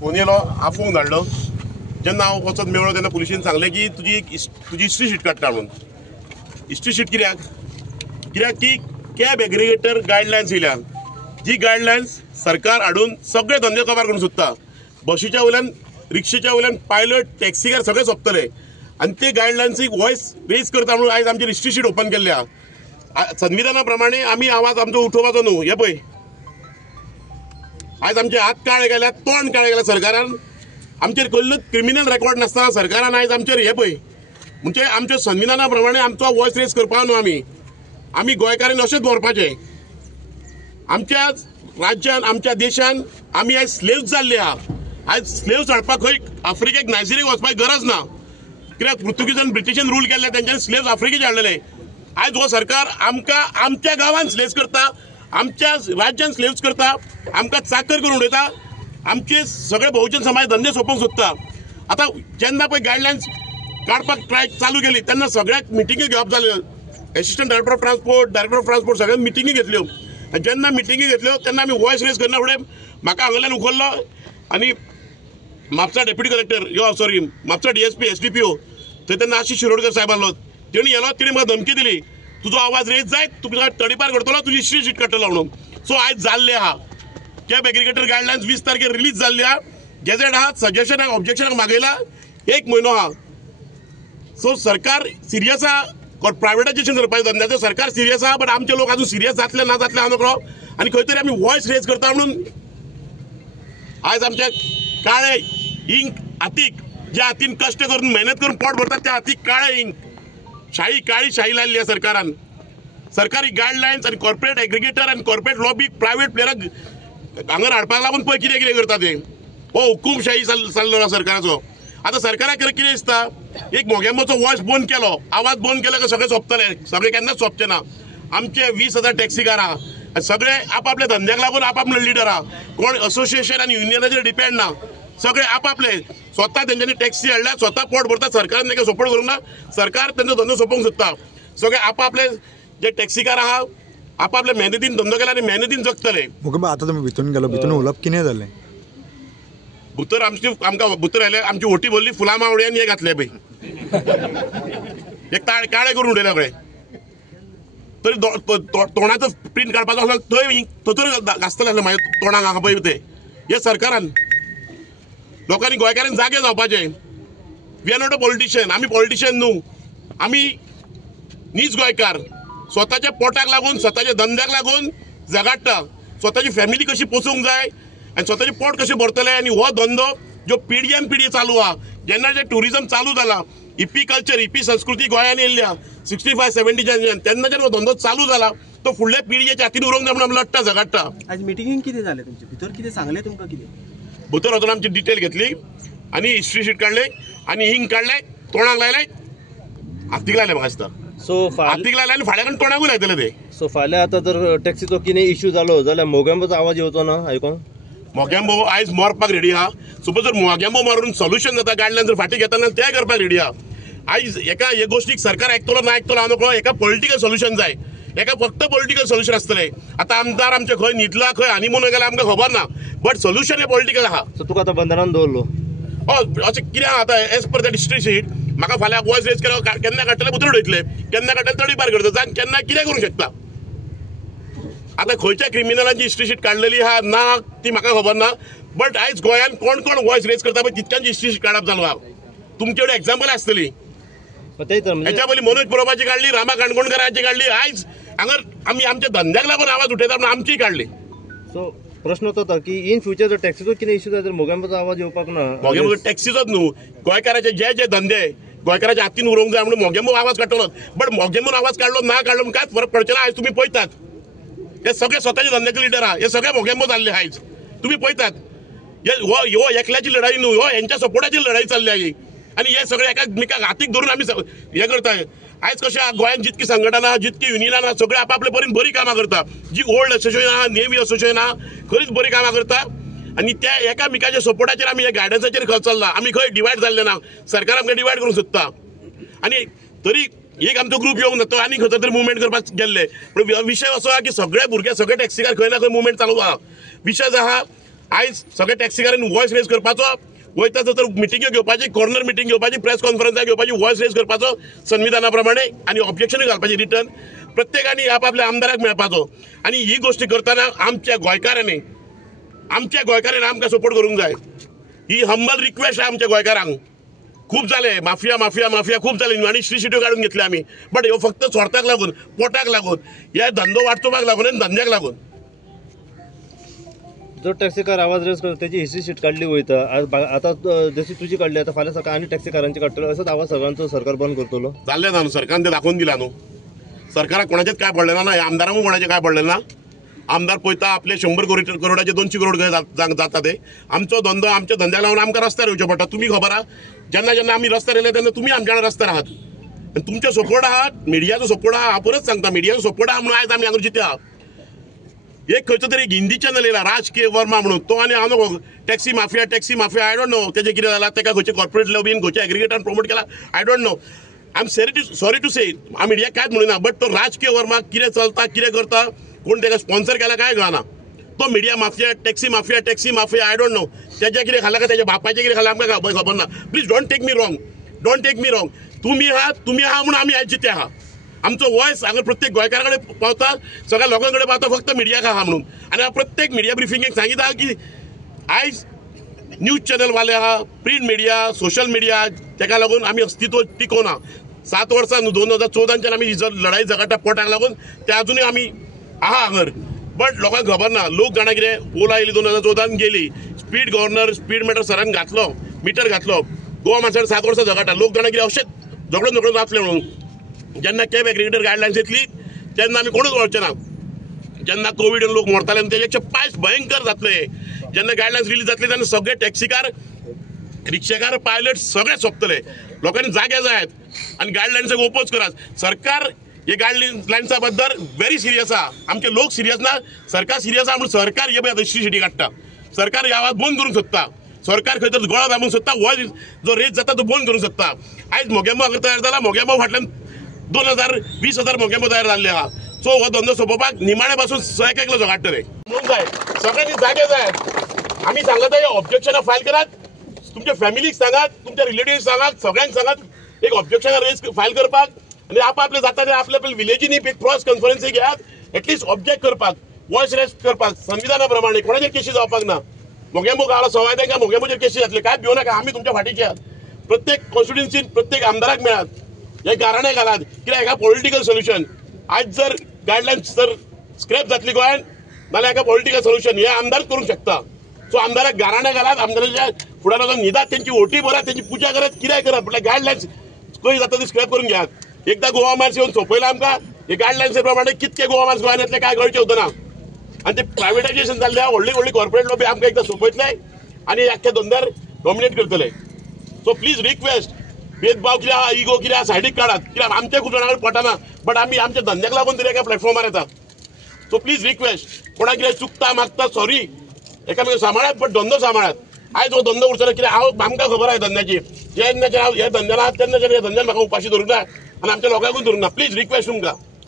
Phone yellow हांव phone धाडलो जेन्ना हांव वचत मेळ्ळो तेन्ना पुलिशेन सांगलें की तुजी हिस्ट्री शीट काडटा म्हणून. हिस्ट्री शीट कित्याक की कॅब एग्रिगेटर गायडलायन्स येयल्या, जी गायडलायन्स सरकार हाडून सगळे धंदे कवर करून सोदता. बशीच्या वयल्यान रिक्षेच्या वयल्यान पायलट टॅक्सीकार सगळे सोंपतले आनी ते गायडलायन्सीक वॉयस रेज करता म्हणून आयज आमची हिस्ट्री शीट ओपन केल्ली आहा. संविधाना प्रमाणे आमी आवाज आमचो उठोवपाचो न्हू. हे पळय आज आमचे हात काळे गेल्या, तोंड काळे गेल्या सरकारान. आमचेर कसलोच क्रिमिनल रेकॉर्ड नासतना सरकारान आयज आमचेर हे पळय म्हणजे आमच्या संविधाना प्रमाणे आमचो वॉयस रेज करपाक न्हू. आमी गोंयकारांनी अशेंच दवरपाचें. आमच्या राज्यान आमच्या देशान आमी आयज स्लेव्स जाल्ले आहा. आयज स्लेव्स हाडपाक खंय आफ्रिकेक नायजेरियाक वचपाची गरज ना. कित्याक पुर्तुगीजान ब्रिटिशान रूल केल्ले तेंच्यांनी स्लेव्स आफ्रिकेचे हाडलेले. आयज हो सरकार आमकां आमच्या गांवांत स्लेव्स करता, आमच्या राज्यान स्लेव्स करता, आमकां चाकर करून उडयता. आमचे सगळे बहुजन समाज धंदे सोंपोवंक सोदता. आतां जेन्ना पळय गायडलायन्स काडपाक ट्राय चालू केली तेन्ना सगळ्याक मिटिंगी घेवप जाल्यो. एसिस्टंट डायरेक्टर ऑफ ट्रान्सपोर्ट सगळ्याक मिटिंगी घेतल्यो. जेन्ना मिटिंगी घेतल्यो तेन्ना आमी वॉयस रेज करना फुडें म्हाका हांगाल्यान उखल्लो आनी Mapusa deputy collector Mapusa DSP SDPO थंय तेन्ना आशिष शिरोडकर साहेब आसलो. तेणी येलो, तेणी म्हाका धमकी दिली तुजो आवाज रेज जायत तुका तडीपार करतलो, तुजी हिस्ट्री शीट काडटलो म्हणून. सो आयज जाल्ले आहा. कॅब एग्रिगेटर गायडलायन्स 20 तारखेर रिलीज जाल्ली आहा. गॅझेट आहा, सजेशनाक ऑब्जेक्शनाक मागयला 1 म्हयनो आहा. सो सरकार सिरियस आहा. प्रायवेटायजेशन करपाचें धंद्याचें सरकार सिरियस आहा. बट आमचे लोक अजून सिरियस जातले ना जातले हांव नकळो. आनी खंय तरी आमी वॉयस रेज करता म्हणून आयज आमचे काळे इंक हातीक, ज्या हातीन कश्ट करून मेहनत करून पोट भरतात त्या हातीक काळे इंक काळी शाही लायल्ली आहे सरकारान. सरकारी गायडलायन्स आनी कॉर्पोरेट एग्रिगेटर आनी कॉर्पोरेट लॉबी प्रायवेट प्लेयराक हांगर हाडपाक लागून पळय कितें करता ते. हो हुकूमशाही चल्लो ना सरकाराचो. आतां सरकाराक कितें दिसता एक मोगेंबोचो वॉयस बंद केलो, आवाज बंद केलो काय सगळे सोंपतले. सगळे केन्नाच सोंपचे ना. आमचे 20,000 टॅक्सीकार आहा, सगळे आपापल्या धंद्याक लागून आपापले लिडर आहा. कोण असोसिएशन आनी युनियनाचेर डिपेंड ना. सगळे आपापले स्वता तेंच्यांनी टॅक्सी हाडल्या, स्वता पोट भरता. सरकारान तांकां सपोर्ट करूंक ना. सरकार तेंचो धंदो सोंपोवंक सोदता. सगळे आपापले जे टॅक्सीकार आहा आपापल्या मेहनतीन धंदो केला आनी मेहनतीन जगतले. आतां तुमी भितून गेलो, भितून उलोवप कितें जालें? भितर आमकां भितर आयले, आमची ओटी भरली, फुलां मावळी आनी हे घातले पळय एक काळे करून उडयले सगळे. तरी तोंडाचो प्रिंट काडपाचो आसलो थंय थंय घासतले आसले म्हाज्या तोंडाक हांगा पळय ते. हे सरकारान लोकांनी गोंयकारांनी जागे जावपाचे. We are not a politician. आमी पॉलिटिशियन न्हू. आमी नीज गोंयकार. स्वताच्या पोटाक लागून, स्वताच्या धंद्याक लागून झगडटा. स्वताची फॅमिली कशी पोसूंक जाय आनी स्वताचें पोट कशें भरतले. आनी हो धंदो जो पिढ्यान पिढी चालू आहा. जेन्ना जे ट्युरिझम चालू जाला, इपी कल्चर, इपी संस्कृती गोंयांत येयल्ली आहा 65-70च्यान, तेन्ना जेन्ना धंदो चालू जाला तो फुडल्या पिढयेच्या हातीन उरोंक जाय म्हणून आमी लढटा, झगडटा. आज मिटिंगेक कितें जालें तुमचे भितर? कितें सांगलें तुमकां? कितें भितर वचून आमची डिटेल घेतली आनी हिस्ट्री शीट काडले आनी हिंग काडले, तोंडाक लायले, हातीक लायले. म्हाका दिसता हातीक लायले आनी फाल्यां तोंडाकूय लायतले ते. सो फाल्यां आतां जर टॅक्सीचो कितें इश्यू जालो जाल्यार मोगेंबोचो आवाज येवचो ना आयकोंक? मोगेंबो आयज मरपाक रेडी आहा. सपोज जर मोगेंबो मारून सोल्युशन जाता, गायडलायन जर फाटीं घेतना ते करपाक रेडी आहा. आयज एका हे गोष्टीक सरकार आयकतलो ना आयकतलो हांव नकळो. एका पॉलिटिकल सोल्युशन जाय. एका फक्त पॉलिटिकल सोल्युशन आसतलें. आतां आमदार आमचे खंय न्हिदला, खंय हनीमून गेला आमकां खबर ना. बट सोल्युशन हे पॉलिटिकल आहा. सो तुका आतां बंधनान दवरलो? अशें कितें आहा आतां as per the history sheet म्हाका फाल्यां वॉयस रेज केलो, केन्ना काडटले भितर उडयतले, केन्ना काडटले तडीपार करता, केन्ना कितें करूंक शकता. आतां खंयच्या क्रिमिनलांची हिस्ट्री शीट काडलेली आहा ना ती म्हाका खबर ना. बट आयज गोंयान कोण कोण वॉयस रेज करता पळय तितक्यांची हिस्ट्री शीट काडप जालो आहा. तुमचे कडेन एक्झाम्पल आसतली. हेच्या पयलीं मनोज पुरोबाची काडली, रामा काणकोणकराची काडली. आयज हांगर आमी आमच्या धंद्याक लागून आवाज उठयता म्हणून आमचीय काडली. सो प्रश्न तो था की इन फ्युचर जर टॅक्सीचो कितें इश्यू जाता तर मोगेंबोचो आवाज येवपाक ना. मोगेंबो टॅक्सीचोच न्हू, गोंयकाराचे जे जे धंदे गोंयकाराच्या हातीन उरोवंक जाय म्हणून मोगेंबो आवाज काडटलो. बट मोगेंबोन आवाज काडलो ना काडलो म्हणून कांयच फरक पडचे ना. आयज तुमी पळयतात हे सगळे स्वताचे धंद्याचे लिडर आहा. हे सगळे मोगेंबो जाल्ले आयज तुमी पळयतात. हो एकल्याची लढाई न्हू, हो हेंच्या सपोर्टाची लढाई चल्ल्या ही. आनी हे सगळे एकामेकाक हातीक धरून आमी हे करताय. आयज कशें आहा गोंयांत जितकी संघटना आहा, जितकी युनियनां आहा, सगळे आपापले परीन बरी कामां करता. जी ओल्ड असोसिएशन आहा, नेवी असोसिएशन आहा, खरीच बरी कामां करता. आनी त्या एकामेकाच्या सपोर्टाचेर आमी हे गायडन्साचेर चल्ला. आमी खंय डिवायड जाल्ले ना. सरकार आमकां डिवायड करूंक सोदता. आनी तरी एक आमचो ग्रुप येवंक ना, तो आनी खंय तरी मुवमेंट करपाक गेल्ले. पूण विशय असो आहा की सगळे भुरगे, सगळे टॅक्सीकार खंय ना खंय मुवमेंट चालू आहा. विशय जो आहा आयज सगळे टॅक्सीकारांनी वॉयस रेज करपाचो, वयता तर मिटिंग्यो घेवपाची, कॉर्नर मिटिंग घेवपाची, प्रेस कॉन्फरन्सां घेवपाची, वॉयस रेज करपाचो संविधाना प्रमाणे आणि ऑब्जेक्शनूय घालपाची रिटर्न. प्रत्येकानी आपल्या आमदाराक मेळपाचो. आणि ही गोष्ट करतना आमच्या गोंयकारांनी आमकां सपोर्ट करूंक जाय. ही हंबल रिक्वेस्ट आहे आमच्या गोंयकारांक. खूप झाले माफिया माफिया माफिया खूप झाले आणि श्री काढून घेतले आम्ही. बट ह्यो फक्त स्वार्थाक लागून, पोटाक लागून, हे धंदो वाडचोवपाक लागून आनी धंद्याक लागून. जो टॅक्सीकार आवाज रेज करता त्याची हिस्ट्री शीट काढली वयता. आता जशी तुझी काढली, आता फाल्यां सकाळ आणि टॅक्सीकारांची काडटलो असोच आवाज सगळ्यांचो सरकार बंद करतलो. जाल्लें ना न्हू, सरकारान ते दाखोवन दिला न्हू. सरकाराक कोणाचेच काय पडलें ना, आमदारांक कोणाचें काय पडलें ना. आमदार पळयता आपले 100 करोडाचे 200 करोड जाता ते. आमचो धंदो आमच्या धंद्याक लागून आमकां रस्त्यार येवचें पडटा. तुम्ही खबर आहा, जेन्ना आमी रस्त्यार येयले तेन्ना तुमी आमच्या वांगडा रस्त्यार आहात. तुमचे सपोर्ट आहात, मिडियाचो सपोर्ट आहा. हांव परत सांगता, मिडियाचो सपोर्ट आहा म्हणून आयज आमी हांगा जिते आहा. एक खंयचो तरी हिंदी चॅनल येयला राजकीय वर्मा म्हणून, तो आनी हांव नको taxi mafia I don't know तेजें कितें जालां, तेका खंयचे कॉर्पोरेट लॉबीन खंयच्या एग्रिगेटान प्रमोट केला I don't know. I am sorry to say, हांव मिडिया कांयच म्हणिना. बट तो राजकीय वर्मा कितें चलता, कितें करता, कोण तेका स्पॉन्सर केला काय कळना. तो media mafia taxi mafia I don't know. तेजें कितें खाला काय, तेज्या बापाचें कितें खाला आमकां खबर ना. Please don't take me wrong. तुम्ही आहा म्हणून आमी आयज जिते आहा. आमचो वॉयस हांगा प्रत्येक गोंयकारा कडेन पावता, सगळ्या लोकां कडेन पावता, फक्त मिडियाक आहा म्हणून. आनी हांव प्रत्येक मिडिया ब्रिफिंगेक सांगिता की आयज न्यूज चॅनल वाले आहा, प्रिंट मिडिया, सोशल मिडिया, तेका लागून आमी अस्तित्व टिकोवना. 7 वर्सां 2014च्यान आमी लढाई झगडटा पोटाक लागून, ते अजूनय आमी आहा हांगर. बट लोकांक खबर ना. लोक जाणा कितें ओला येयली 2014 गेली, स्पीड गव्हर्नर स्पीड मिटर सरान घातलो, मिटर घातलो. गोवा माणसाकडे 7 वर्सां झगडटा. लोक जाणा कितें अशेंच झगडून वाचले म्हणून. जेन्ना कॅब एग्रिगेटर गायडलायन्स येतली तेन्ना आमी कोणूच वळचे ना. जेन्ना कोविड लोक मरताले तेजेपेक्षा पायस भयंकर जातले. जेन्ना गायडलायन्स रिलीज जातले तेन्ना सगळे टॅक्सीकार, रिक्षाकार, पायलट सगळे सोंपतले. लोकांनी जागे जायत आनी गायडलायन्साक ओपोज करात. सरकार हे गायडलायन्सा बद्दल व्हेरी सिरियस आहा. आमचे लोक सिरियस ना, सरकार सिरियस आहा. म्हणून सरकार हे पळय शिटी काडटा. सरकार हे आवाज बंद करूंक सोदता. सरकार खंय तर गोळा दामूंक सोदता. वॉयस जो रेज जाता तो बंद करूंक सोदता. आयज मोगेंबो हांगा तयार जाला. मोगेंबो फाटल्यान 20,000-20,000 मोगेंबो तयार जाल्ले आहा. सो हो धंदो सोंपोवपाक निमाणे पासून एकलो झगडटले म्हणून जाय. सगळ्यांनी जागे जायात. आमी सांगता हे ऑब्जेक्शनां फायल करात. तुमच्या फॅमिलीक सांगात, तुमच्या रिलेटिव्ह सांगात, सगळ्यांक सांगात एक ऑब्जेक्शनां रेज फायल करपाक. आनी आपले जाता ते आपल्या विलेजींनी एक क्रॉस कॉन्फरन्सी घेयात. एटलीस्ट ऑब्जेक्ट करपाक, वॉयस रेज करपाक संविधाना प्रमाणे. कोणाचेर केसी जावपाक ना. मोगेंबो गाळो सवाय तांकां मोगेंबोचेर केसी जातले. काय भिवू नाका, आमी तुमच्या फाटीचे आहात. प्रत्येक कॉन्स्टिट्युन्सीन प्रत्येक आमदाराक मेळात, हे गाराणे घालात. कित्याक हेका पॉलिटिकल सोल्युशन. आज जर गायडलायन्स जर स्क्रॅप जातली गोंयान, नाल्यार हेका पॉलिटिकल सोल्युशन हे आमदार करूंक शकता. सो आमदाराक गाराणे घालात, आमदाराच्या फुडार वचून न्हिदात, तेंची ओटी भरात, तेंची पुजा करात, कितें करात. म्हटल्यार गायडलायन्स खंय जाता ती स्क्रॅप करून घेयात. एकदा गोवा मार्स येवन सोपयला आमकां. हे गायडलायन्स प्रमाणे कितके गोवा मार्स गोंयान येतले काय कळचें उरना. आनी ते प्रायवेटायजेशन जाल्ले व्हडली कॉर्पोरेट लॉबी आमकां एकदां सोपयतले आनी आख्या धंद्यार डॉमिनेट करतले. सो प्लीज रिक्वेस्ट, भेदभाव कितें आहा, इगो कितें आहा सायडीक काडात. कित्याक आमच्या खूब जाणांक पटना. बट आमी आमच्या धंद्याक लागून तरी एका प्लॅटफॉर्मार येतात. सो प्लीज रिक्वेस्ट, कोणाक कितें चुकता मागता सॉरी, एकामेकांक सांबाळात बट धंदो सांबाळात. आयज हो धंदो उरचलो कित्याक आमकां खबर आहा धंद्याची. जेन्नाच्यान हांव ह्या धंद्यान आहात तेन्नाच्यान ह्या धंद्यान म्हाका उपाशी धरूंक ना आनी आमच्या लोकांकूच धरूंक ना. प्लीज रिक्वेस्ट तुमकां.